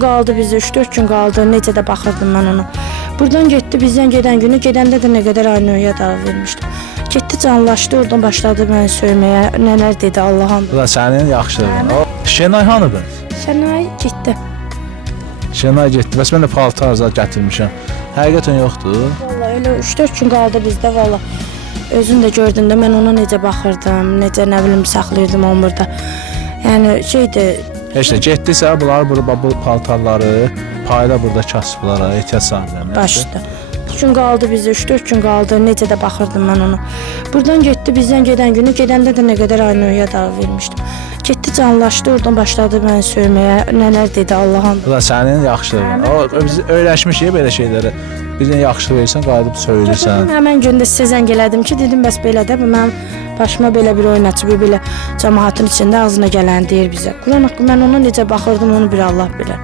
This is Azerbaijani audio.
Qaldı bizə 3-4 gün qaldı. Necə də baxırdım mən ona. Buradan getdi, bizdən gedən günü, gedəndə də nə qədər Aynur'a davam vermişdim. Getdi, canlaşdı, oradan başladı məni söyməyə. Nələr dedi Allah'ım. Bu da sənin yaxşılığın. Şenay hanıdır? Şənay getdi. Şenay getdi. Bəs mən də paltar zad gətirmişəm. Həqiqətən yoxdur. Vallahi elə 3-4 gün qaldı bizdə valla. Özün də gördün də mən ona necə baxırdım, necə nə bilim saxlayırdım onu burada. Yəni şeydir. Heç də getdisə bunlar bu paltarları payla burada kasıblara, ehtiyac sahiblərinə. Başda. 2 gün qaldı bizə, 3-4 gün qaldı. Necə də baxırdım mən ona. Buradan getdi, bizdən gedən günü, gedəndə də nə qədər Aynur'a davam vermişdim. Getdi, canlaşdı, oradan başladı məni söyməyə. Nələr dedi Allah'ım. Bu da sənin yaxşılığın. Biz öyrəşmişik belə şeyləri. Bizə yaxşı versən, qayıdıb söyləyirsən. Həmən gündə sizə zəng elədim ki, dedim bəs belə də bu mənim başıma belə bir oyun açıb, belə cəmaatın içində ağzına gələni deyir bizə. Quran haqqı mən ona necə baxırdım, onu bir Allah bilər.